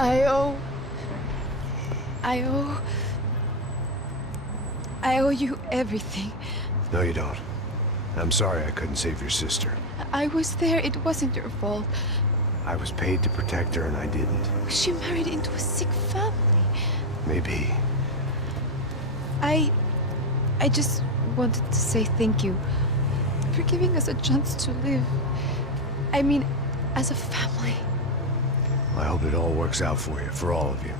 I owe... I owe... I owe you everything. No, you don't. I'm sorry I couldn't save your sister. I was there. It wasn't your fault. I was paid to protect her and I didn't. She married into a sick family. Maybe. I just wanted to say thank you for giving us a chance to live. I mean, as a family. I hope it all works out for you, for all of you.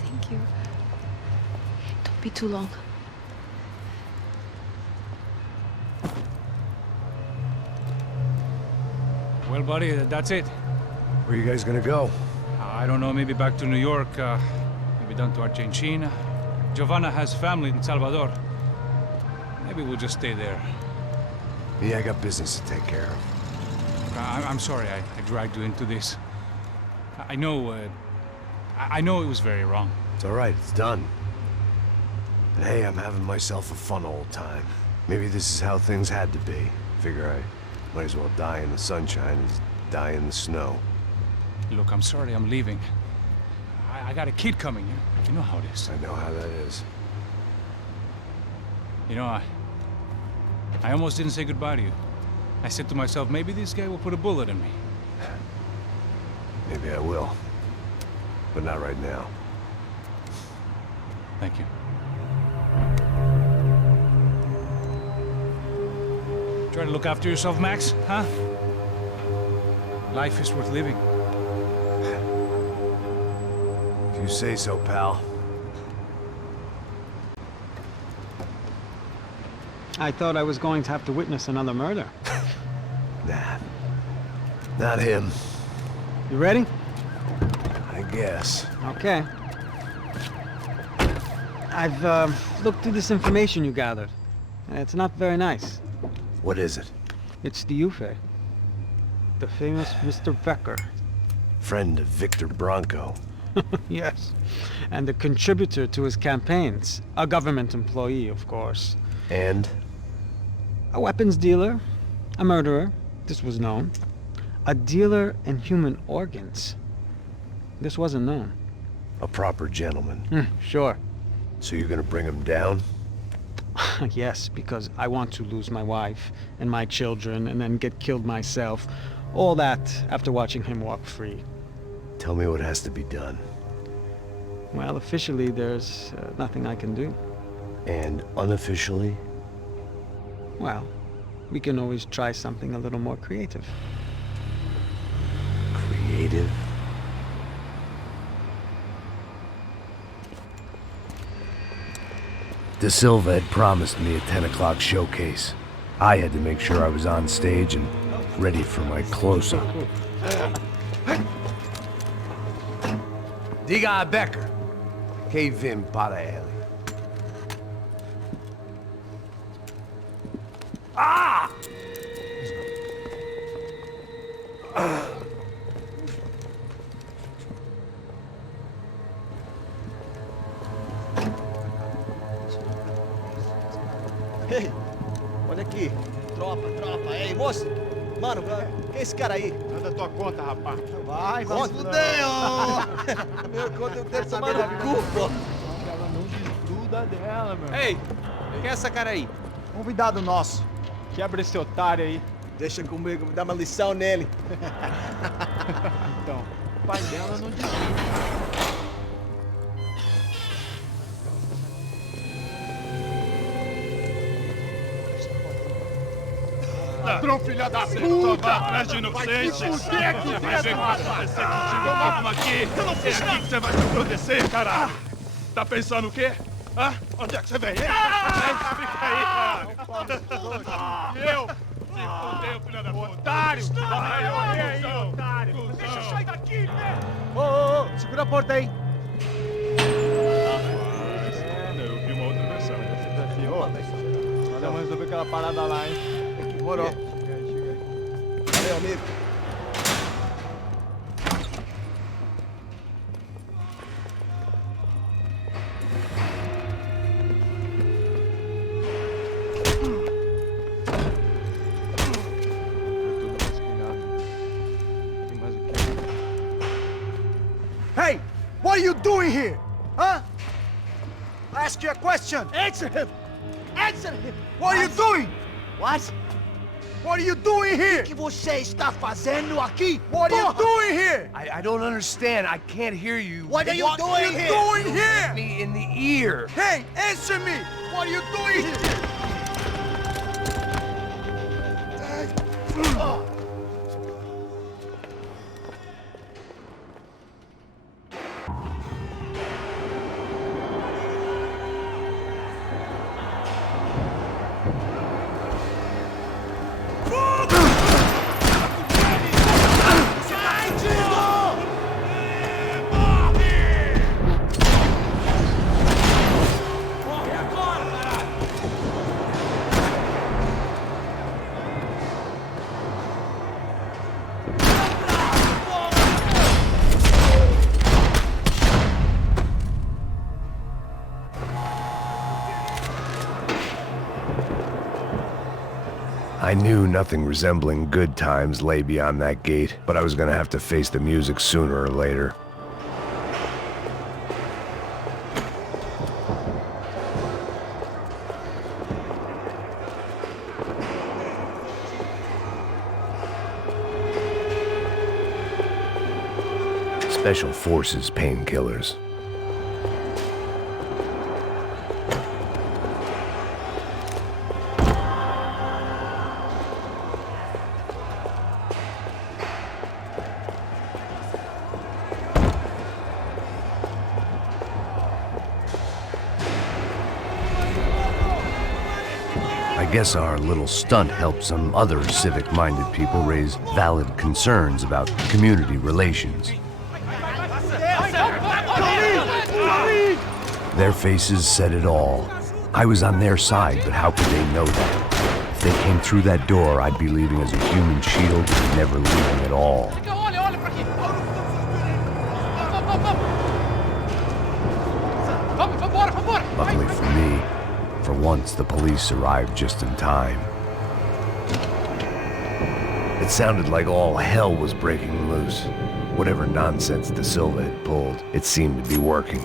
Thank you. Don't be too long. Well, buddy, that's it. Where are you guys gonna go? I don't know, maybe back to New York, maybe down to Argentina. Giovanna has family in Salvador. Maybe we'll just stay there. Me, I got business to take care of. I'm sorry I dragged you into this. I know it was very wrong. It's all right, it's done. And hey, I'm having myself a fun old time. Maybe this is how things had to be. Figure I might as well die in the sunshine as die in the snow. Look, I'm sorry I'm leaving. I got a kid coming. You know how it is. I know how that is. You know, I almost didn't say goodbye to you. I said to myself, maybe this guy will put a bullet in me. Maybe I will. But not right now. Thank you. Try to look after yourself, Max, huh? Life is worth living. If you say so, pal. I thought I was going to have to witness another murder. Nah. Not him. You ready? I guess. Okay. I've looked through this information you gathered. It's not very nice. What is it? It's the Ufe. The famous Mr. Becker. Friend of Victor Bronco. Yes. And a contributor to his campaigns. A government employee, of course. And? A weapons dealer. A murderer. This was known. A dealer in human organs. This wasn't known. A proper gentleman. Sure. So you're gonna bring him down? Yes, because I want to lose my wife and my children and then get killed myself. All that after watching him walk free. Tell me what has to be done. Well, officially there's nothing I can do. And unofficially? Well, we can always try something a little more creative. Creative? De Silva had promised me a 10 o'clock showcase. I had to make sure I was on stage and ready for my close-up. Diga a Becker. Que vim para ele. Ah! Ei, olha aqui. Tropa, tropa. Ei, moço. Mano, quem é esse cara aí? Manda tua conta, rapaz. Vai fudeu! Meu conta eu tenho tomar no cu, pô. Ela não desgruda dela, meu. Ei, quem é essa cara aí? Convidado nosso. Quebra esse otário aí. Deixa comigo, me dá uma lição nele. Então, o pai dela não desgruda. Ladrão, filha da puta! Vai atrás de inocentes! Vai ver o que vai acontecer contigo mesmo aqui! Eu não fiz nada! O que você vai se acontecer, caralho? Tá pensando o quê? Hã? Onde é que você vem? Fica aí, caralho! Eu? Se fudeu, filha da puta! Otário! Vai aí, otário! Deixa eu sair daqui, né? Ô, segura a porta aí. Eu vi uma outra versão. Vamos resolver aquela parada lá, hein? Demorou. Valeu, amigo. Hey! doing here? Huh? I ask you a question. Answer him! Answer him! What are you doing? What? What are you doing here? O que você está fazendo aqui? What are you Porra! doing here? I don't understand. I can't hear you. What are you doing here? Doing here? Me in the ear. Hey, answer me! What are you doing here? I knew nothing resembling good times lay beyond that gate, but I was gonna have to face the music sooner or later. Special Forces painkillers. I guess our little stunt helped some other civic-minded people raise valid concerns about community relations. Their faces said it all. I was on their side, but how could they know that? If they came through that door, I'd be leaving as a human shield and never leaving at all. Luckily for me, for once the police arrived just in time. It sounded like all hell was breaking loose. Whatever nonsense De Silva had pulled, it seemed to be working.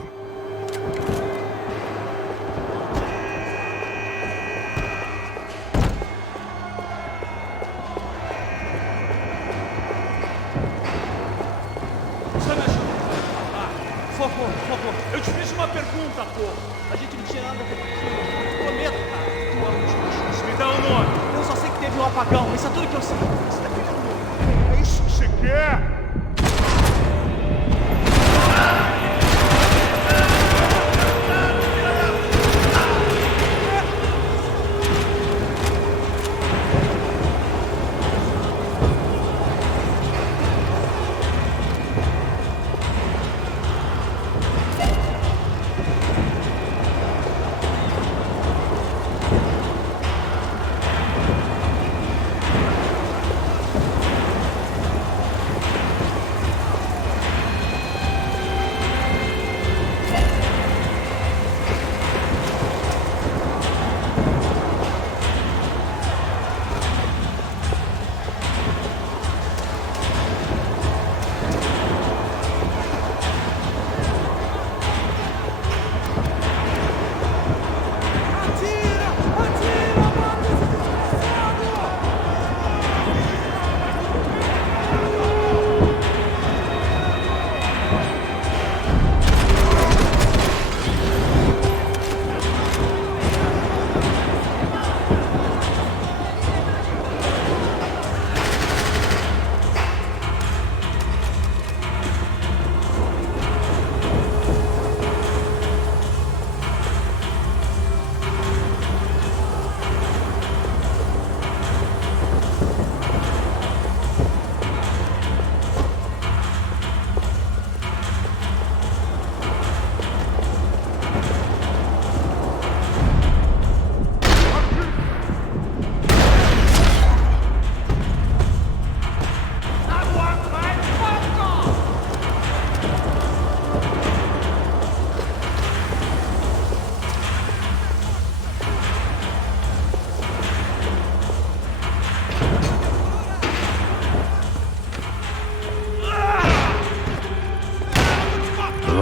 Por favor. Eu te fiz uma pergunta, pô. A gente não tinha nada a ver com aquilo. Prometo, cara. Tua última chance. Me dá um nome. Eu só sei que teve um apagão. Isso é tudo que eu sei. Isso daqui é um... É isso que você quer?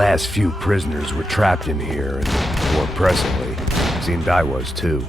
last few prisoners were trapped in here, and more pressingly, seemed I was too.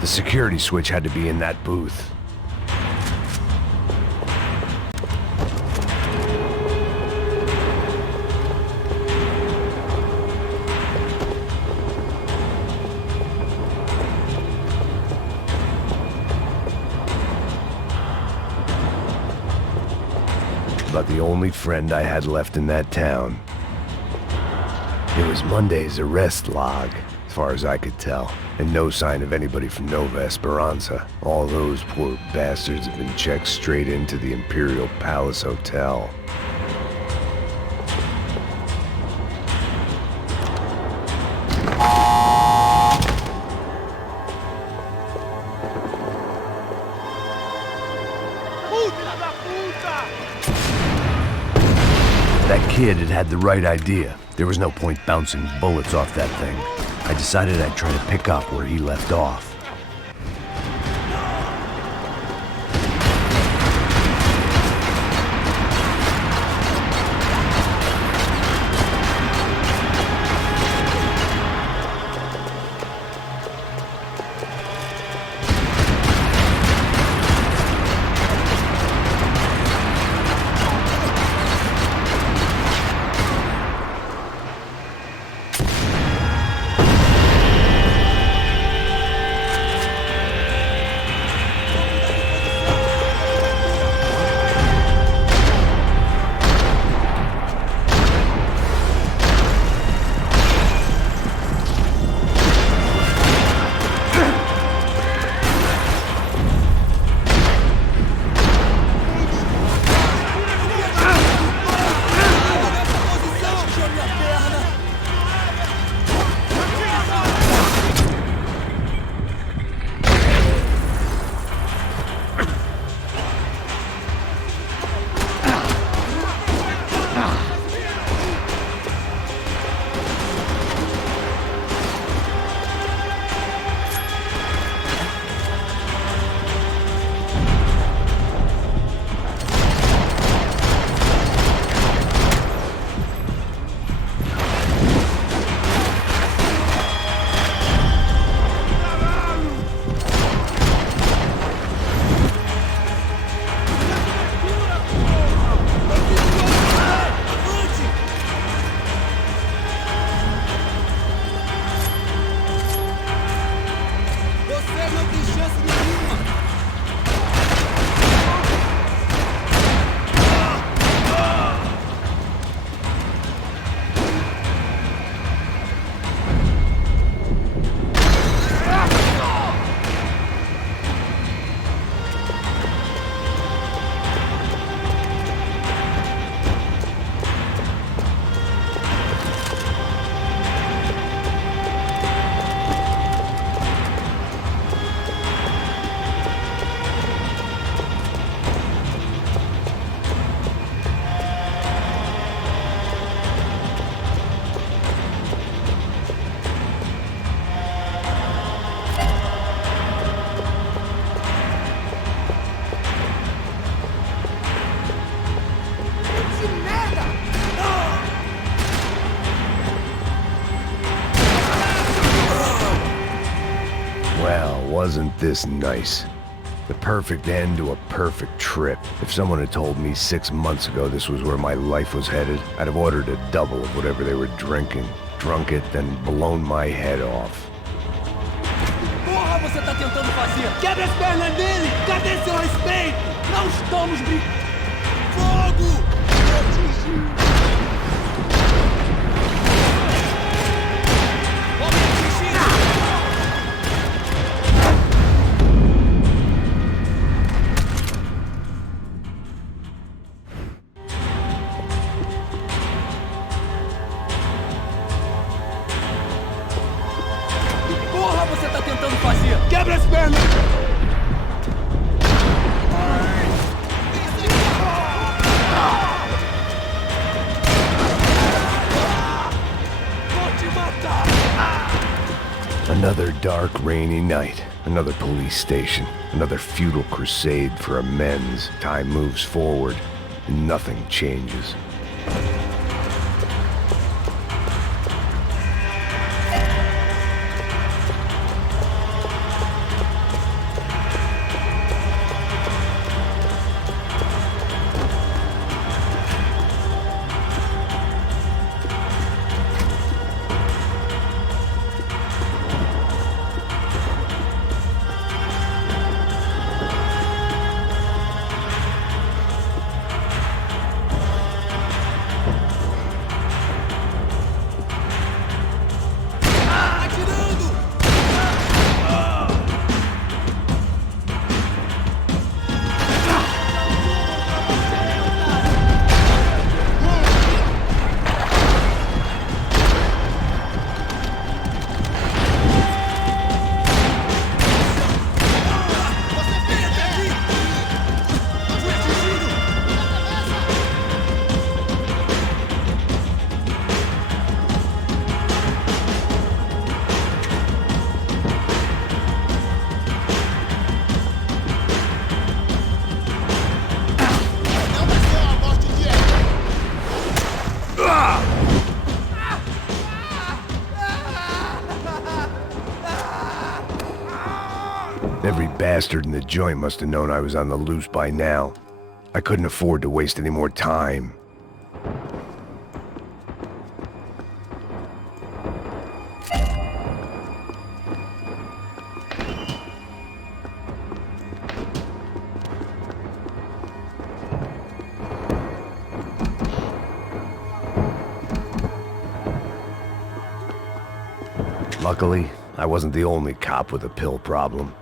The security switch had to be in that booth. About the only friend I had left in that town. It was Monday's arrest log, as far as I could tell, and no sign of anybody from Nova Esperanza. All those poor bastards have been checked straight into the Imperial Palace Hotel. That kid had the right idea. There was no point bouncing bullets off that thing. I decided I'd try to pick up where he left off. wasn't this nice. The perfect end to a perfect trip. If someone had told me 6 months ago this was where my life was headed, I'd have ordered a double of whatever they were drinking, drunk it, then blown my head off. Porra, você tá tentando fazer? Quebra as pernas dele! Cadê seu respeito? Não estamos brincando! Fogo! Porra, você tá tentando fazer? Quebra as pernas! Vou te matar! Another dark, rainy night. Another police station. Another futile crusade for amends. Time moves forward, and nothing changes. Every bastard in the joint must have known I was on the loose by now. I couldn't afford to waste any more time. Luckily, I wasn't the only cop with a pill problem.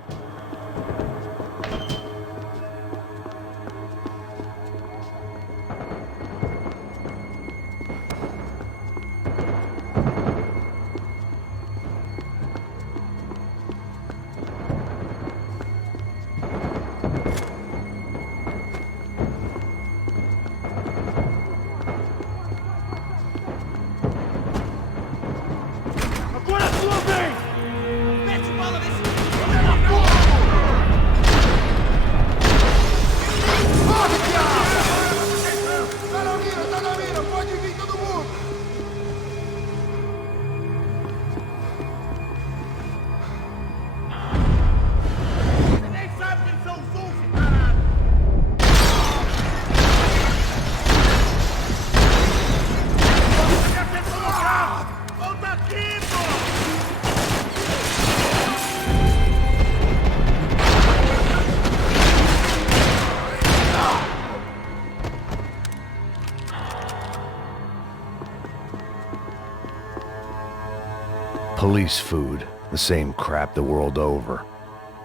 Police food, the same crap the world over.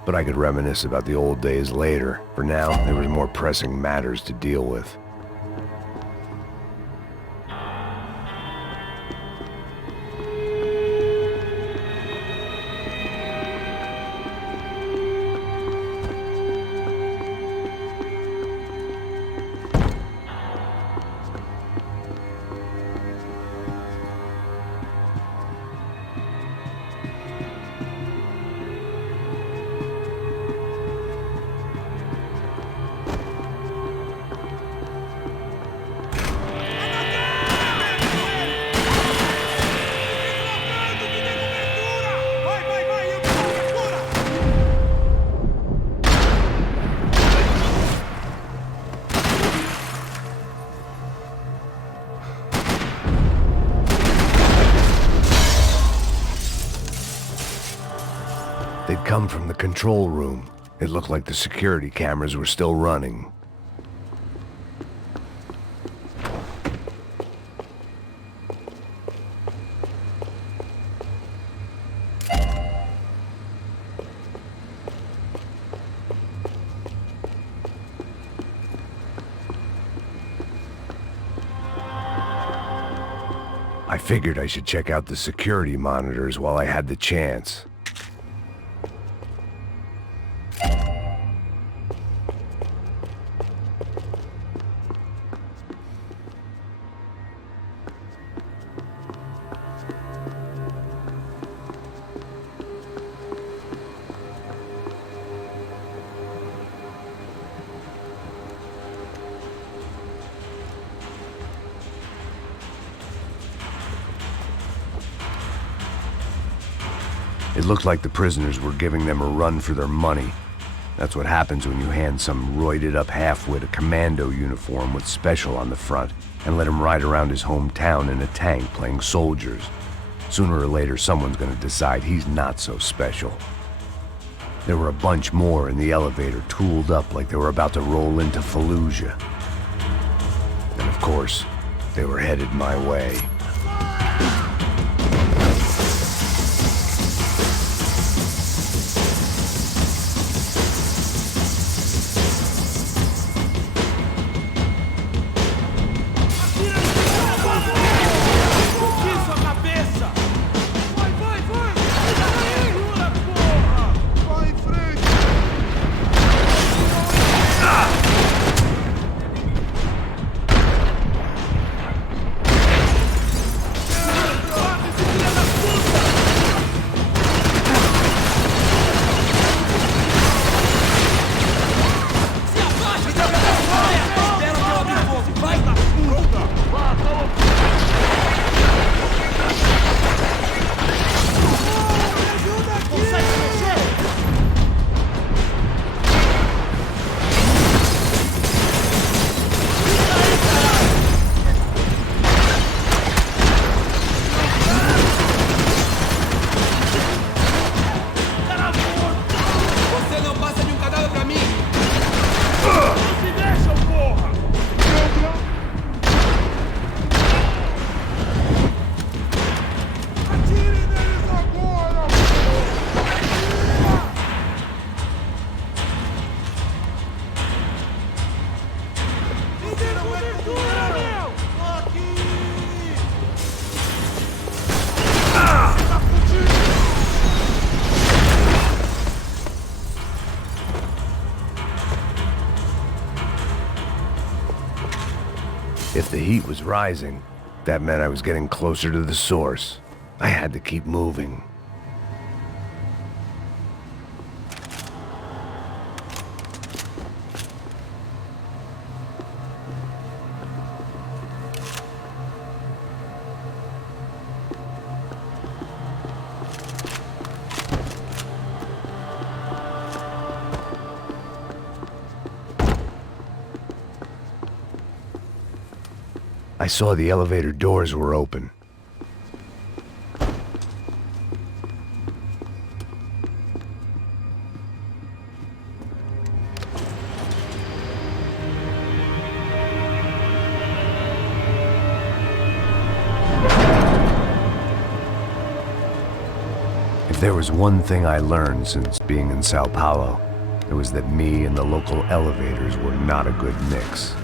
But I could reminisce about the old days later. For now, there was more pressing matters to deal with. come from the control room. It looked like the security cameras were still running. I figured I should check out the security monitors while I had the chance. It looked like the prisoners were giving them a run for their money. That's what happens when you hand some roided-up halfwit a commando uniform with special on the front and let him ride around his hometown in a tank playing soldiers. Sooner or later, someone's gonna decide he's not so special. There were a bunch more in the elevator, tooled up like they were about to roll into Fallujah. And of course, they were headed my way. If the heat was rising, that meant I was getting closer to the source. I had to keep moving. I saw the elevator doors were open. If there was one thing I learned since being in Sao Paulo, it was that me and the local elevators were not a good mix.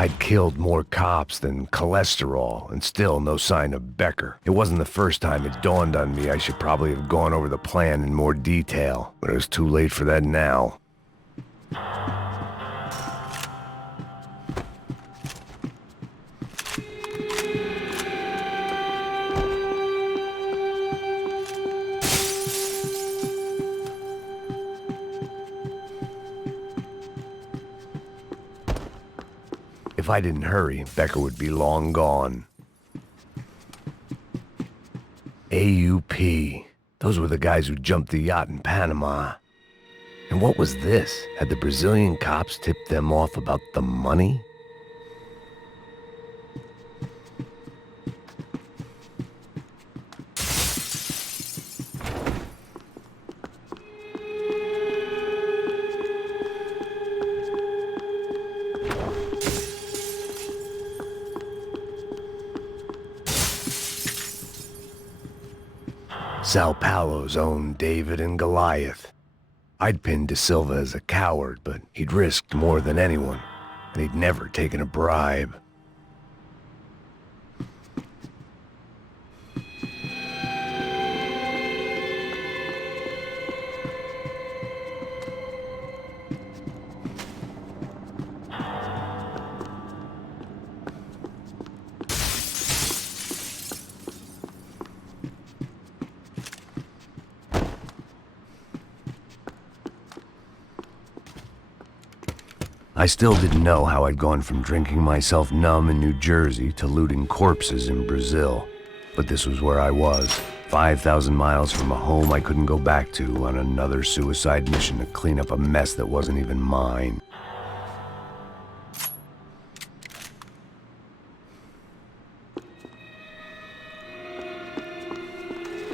I'd killed more cops than cholesterol, and still no sign of Becker. It wasn't the first time it dawned on me I should probably have gone over the plan in more detail, but it was too late for that now. If I didn't hurry, Becker would be long gone. AUP. Those were the guys who jumped the yacht in Panama. And what was this? Had the Brazilian cops tipped them off about the money? Sao Paulo's own David and Goliath. I'd pinned De Silva as a coward, but he'd risked more than anyone, and he'd never taken a bribe. I still didn't know how I'd gone from drinking myself numb in New Jersey to looting corpses in Brazil. But this was where I was, 5,000 miles from a home I couldn't go back to on another suicide mission to clean up a mess that wasn't even mine.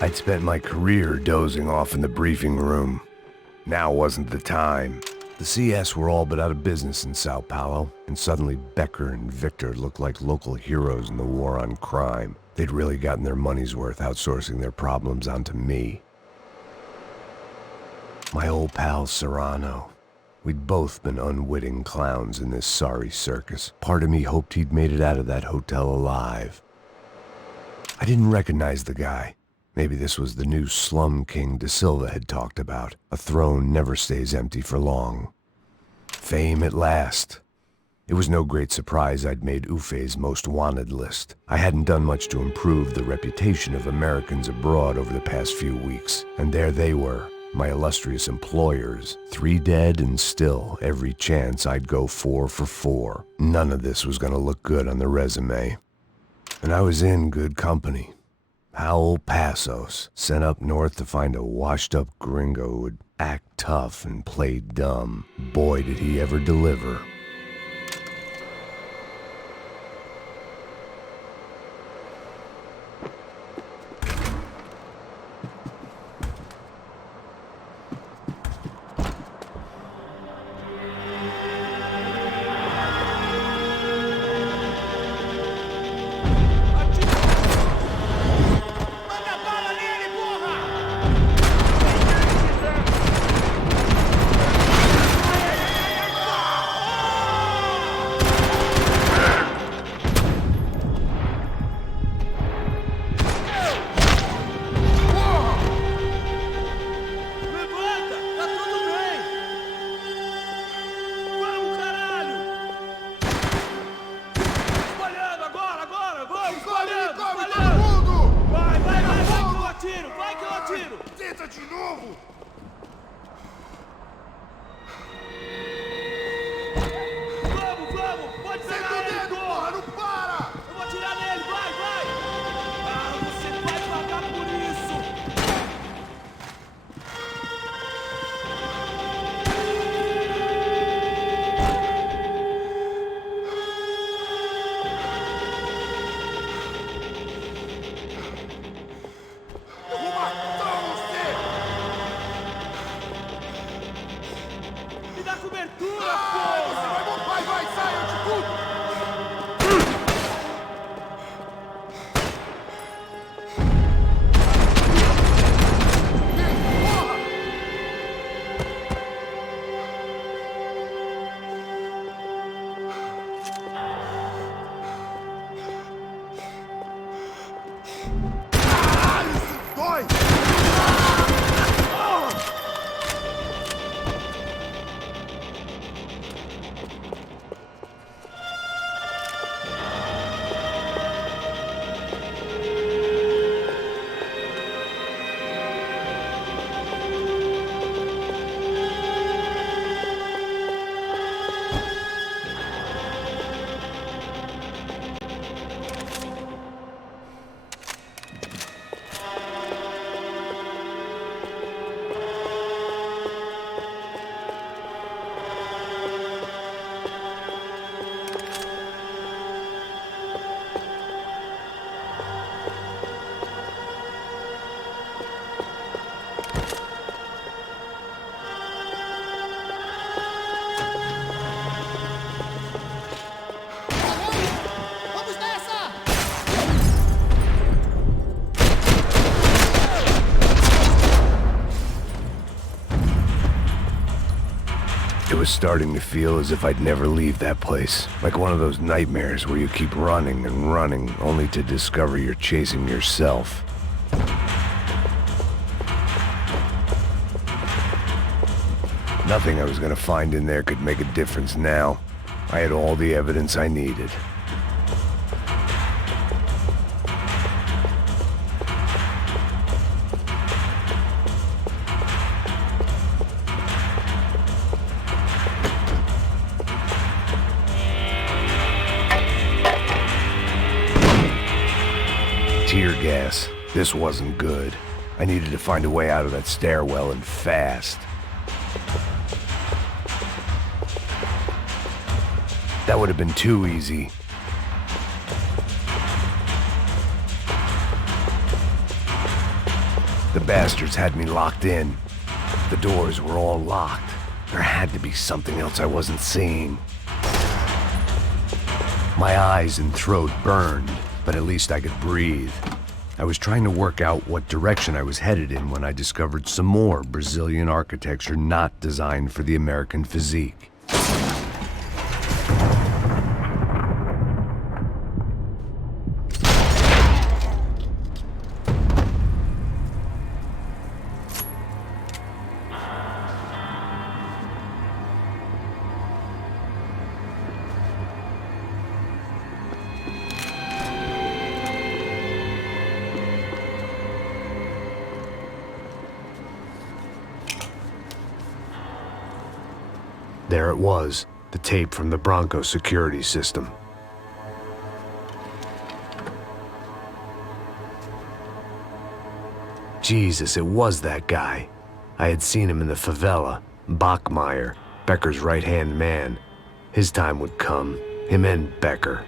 I'd spent my career dozing off in the briefing room. Now wasn't the time. The CS were all but out of business in Sao Paulo, and suddenly Becker and Victor looked like local heroes in the war on crime. They'd really gotten their money's worth outsourcing their problems onto me. My old pal Serrano. We'd both been unwitting clowns in this sorry circus. Part of me hoped he'd made it out of that hotel alive. I didn't recognize the guy. Maybe this was the new slum king De Silva had talked about. A throne never stays empty for long. Fame at last. It was no great surprise I'd made Ufe's most wanted list. I hadn't done much to improve the reputation of Americans abroad over the past few weeks, and there they were, my illustrious employers, 3 dead and still every chance I'd go 4 for 4. None of this was gonna look good on the resume. And I was in good company. Howell Passos, sent up north to find a washed-up gringo who would act tough and play dumb. Boy, did he ever deliver. It was starting to feel as if I'd never leave that place. Like one of those nightmares where you keep running and running, only to discover you're chasing yourself. Nothing I was gonna find in there could make a difference now. I had all the evidence I needed. Tear gas. This wasn't good. I needed to find a way out of that stairwell and fast. That would have been too easy. The bastards had me locked in. The doors were all locked. There had to be something else I wasn't seeing. My eyes and throat burned, but at least I could breathe. I was trying to work out what direction I was headed in when I discovered some more Brazilian architecture not designed for the American physique. There it was, the tape from the Bronco security system. Jesus, it was that guy. I had seen him in the favela, Bachmeyer, Becker's right-hand man. His time would come, him and Becker.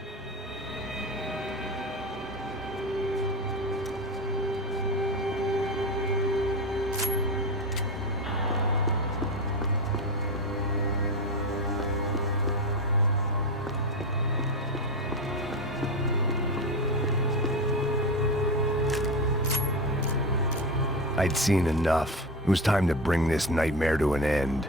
I'd seen enough. It was time to bring this nightmare to an end.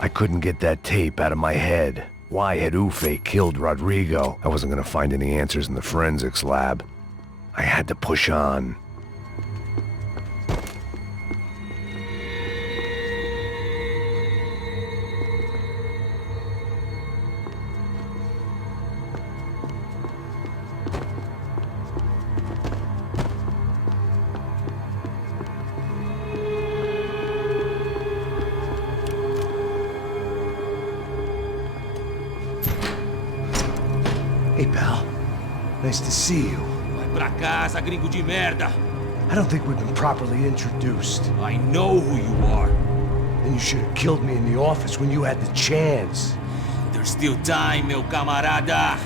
I couldn't get that tape out of my head. Why had Ufe killed Rodrigo? I wasn't gonna find any answers in the forensics lab. I had to push on. Hey, pal. Nice to see you. Vai pra casa, gringo de merda. I don't think we've been properly introduced. I know who you are. Then you should have killed me in the office when you had the chance. There's still time, meu camarada.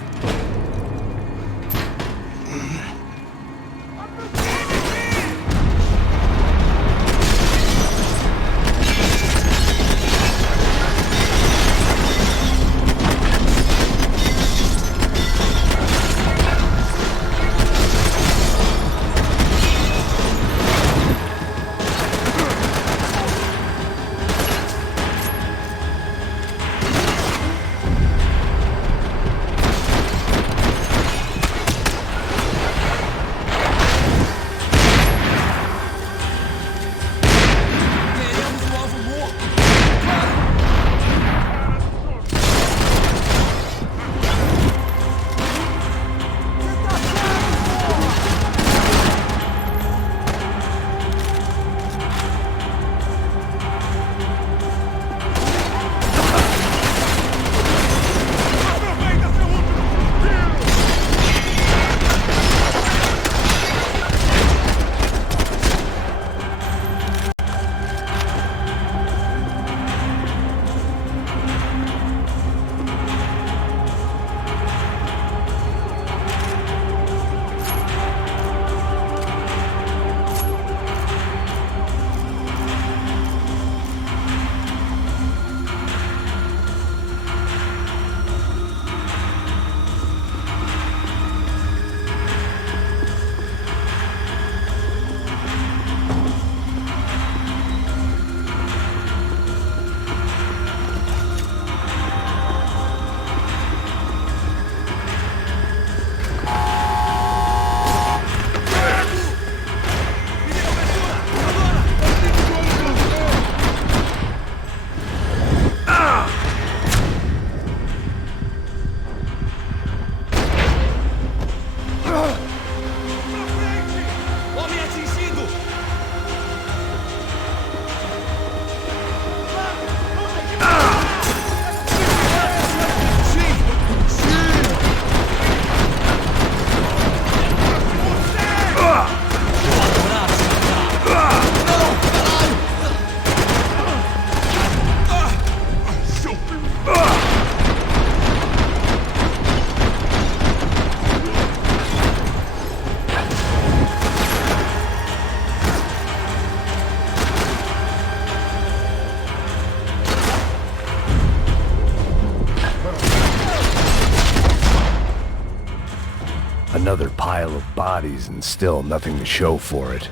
Another pile of bodies and still nothing to show for it.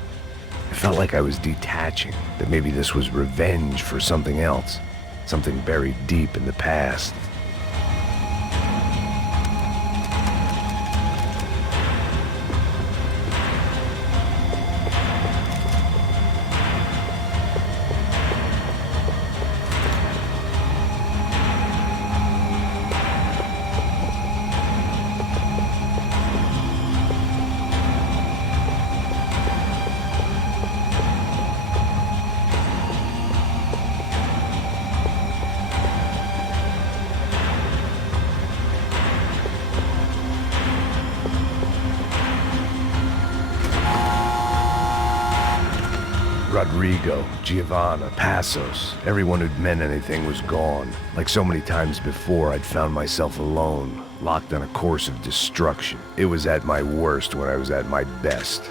I felt like I was detaching, that maybe this was revenge for something else, something buried deep in the past. Rodrigo, Giovanna, Passos, everyone who'd meant anything was gone. Like so many times before, I'd found myself alone, locked on a course of destruction. It was at my worst when I was at my best.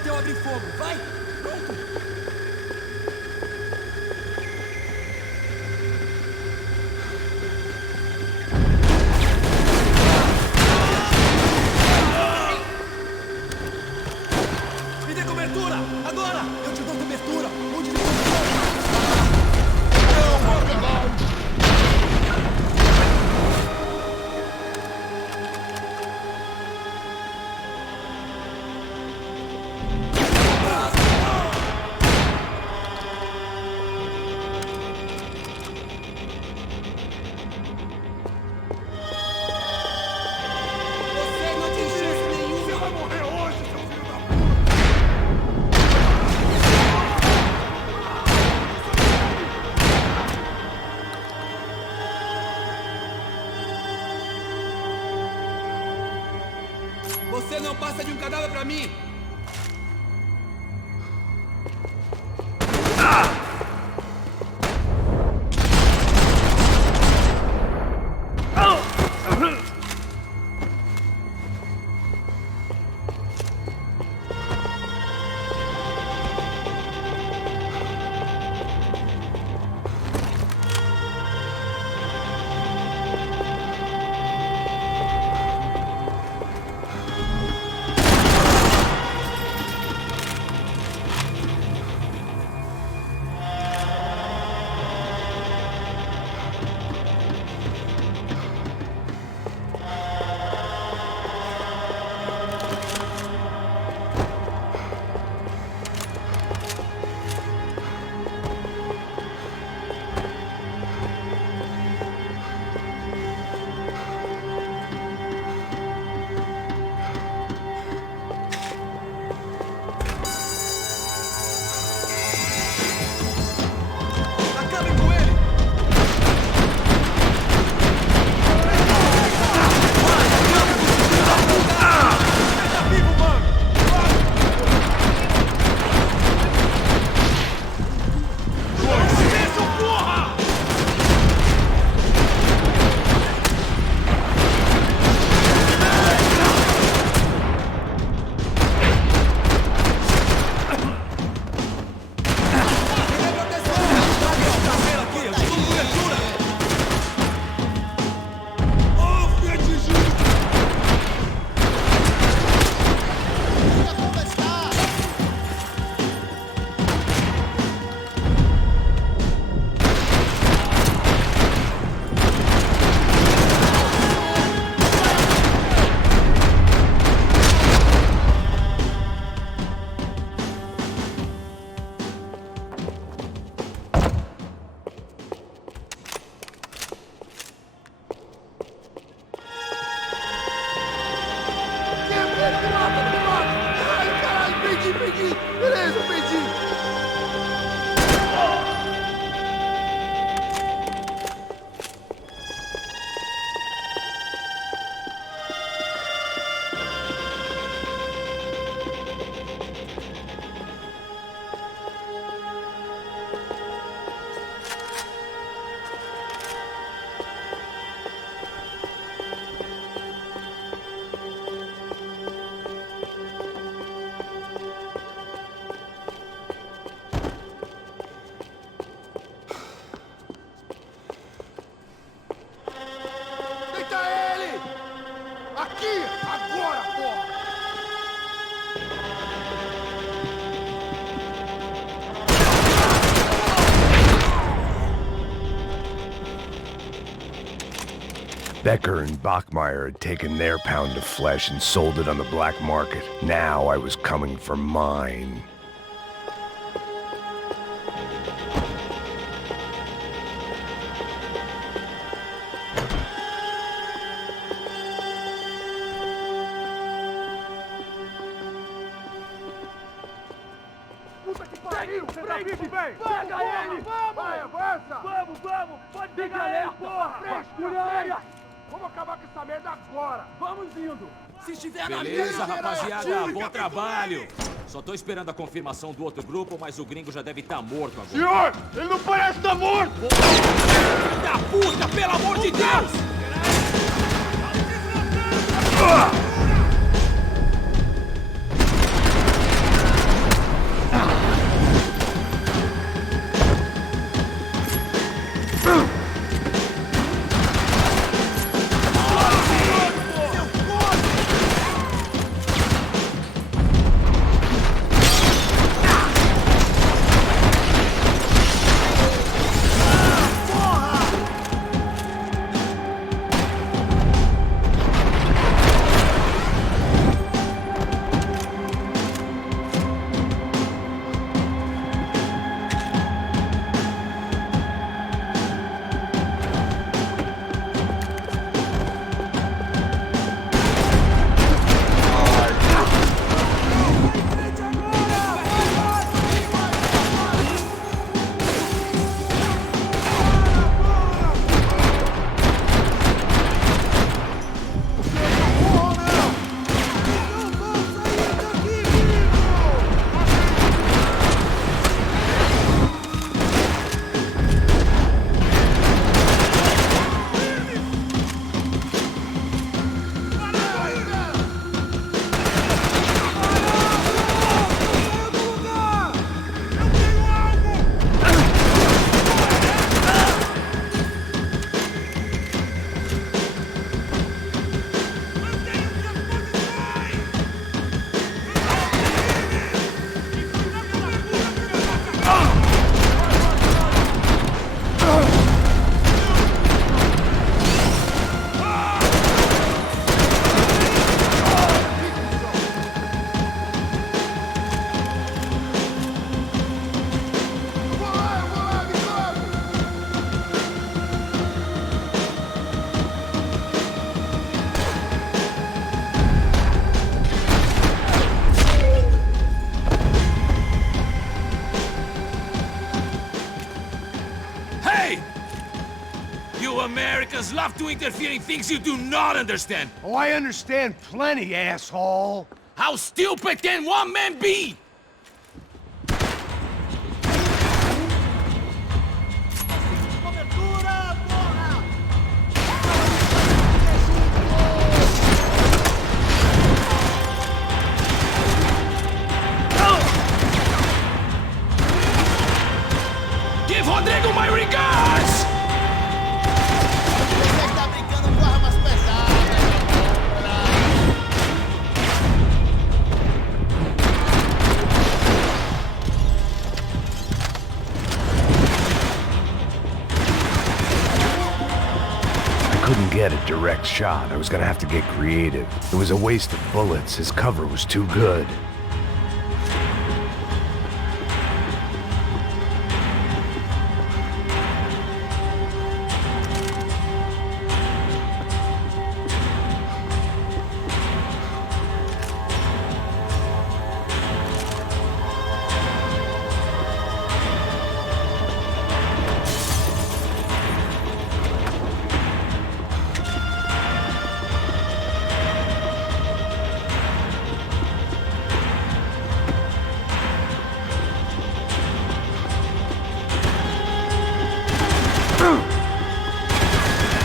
até eu abrir fogo. Vai! Pronto! Me dê cobertura! Agora! Eu te dou cobertura! Onde ele Você não tem chance nenhuma! Você vai morrer hoje, seu filho da puta! Você não passa de um cadáver pra mim! Acabem com ele! Você tá vivo, mano! Silêncio, porra! Tem proteção! Caveira aqui, eu te dou cobertura! Oh, fui atingido! Ai, caralho, perdi! Beleza, perdi! Deita ele! Aqui! Agora, porra! Becker and Bachmeyer had taken their pound of flesh and sold it on the black market. Now I was coming for mine. Puta que pariu! Você tá vivo, velho! Pega ele! Vamos! Vai, avança! Vamos! Pode pegar ele, porra! Frescura! Vamos acabar com essa merda agora! Vamos indo! Se estiver na Beleza, minha, rapaziada, bom trabalho. Só tô esperando a confirmação do outro grupo, mas o gringo já deve estar morto agora. Senhor! Ele não parece estar morto! Filho da puta, pelo amor de Deus! love to interfere in things you do not understand. Oh, I understand plenty, asshole. How stupid can one man be? Cobertura, porra! Give Rodrigo my regards! Você que tá brincando com armas pesadas, I couldn't get a direct shot. I was gonna have to get creative. It was a waste of bullets. His cover was too good.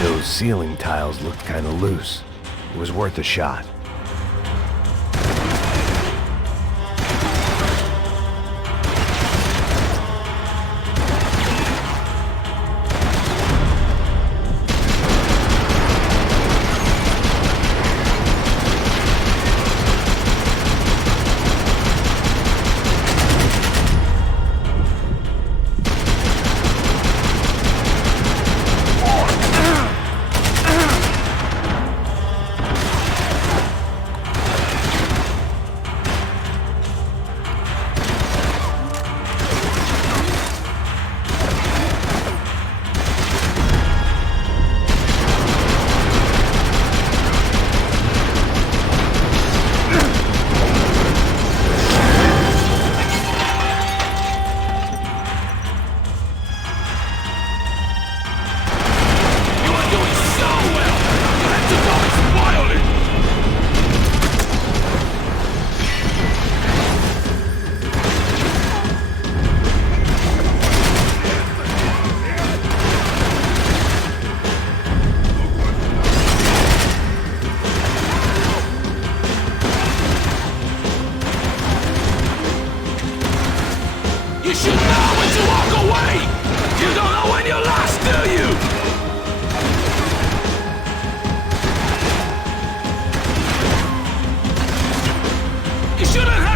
Those ceiling tiles looked kind of loose. It was worth a shot.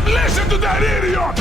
Listen to that idiot!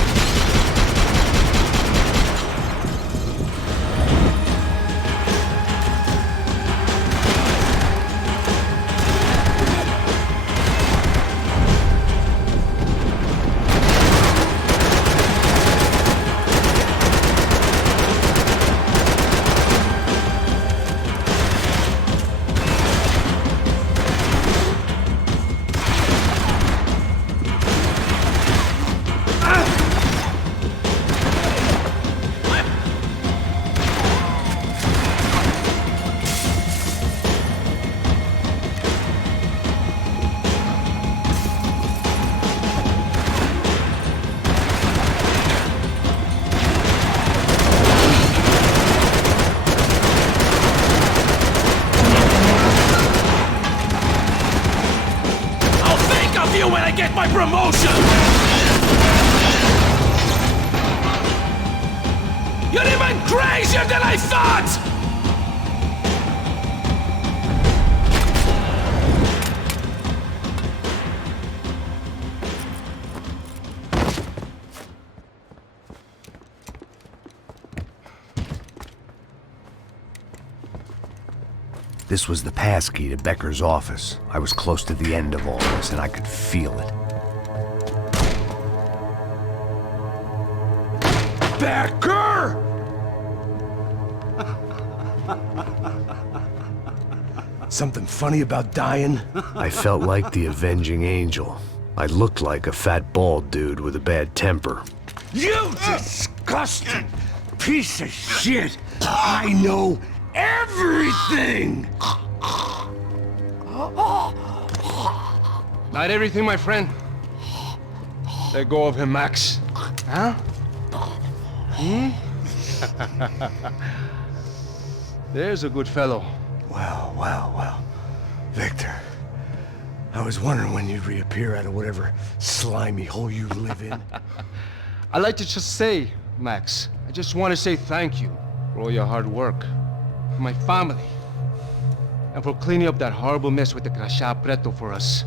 When I get my promotion! You're even crazier than I thought! This was the passkey to Becker's office. I was close to the end of all this, and I could feel it. Becker! Something funny about dying? I felt like the avenging angel. I looked like a fat bald dude with a bad temper. You disgusting piece of shit! I know everything! Not everything, my friend. Let go of him, Max. Huh? There's a good fellow. Well. Victor, I was wondering when you'd reappear out of whatever slimy hole you live in. I'd like to just say, Max, I just want to say thank you for all your hard work, for my family, and for cleaning up that horrible mess with the Crachá Preto for us.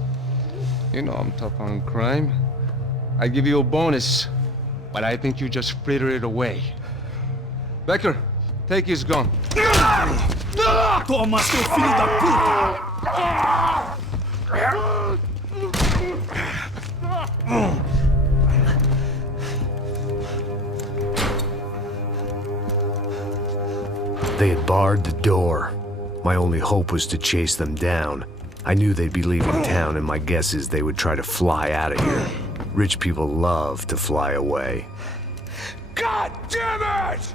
You know I'm tough on crime. I give you a bonus, but I think you just frittered it away. Becker, take his gun. Toma, seu filho da puta! They had barred the door. My only hope was to chase them down. I knew they'd be leaving town, and my guess is they would try to fly out of here. Rich people love to fly away. God damn it!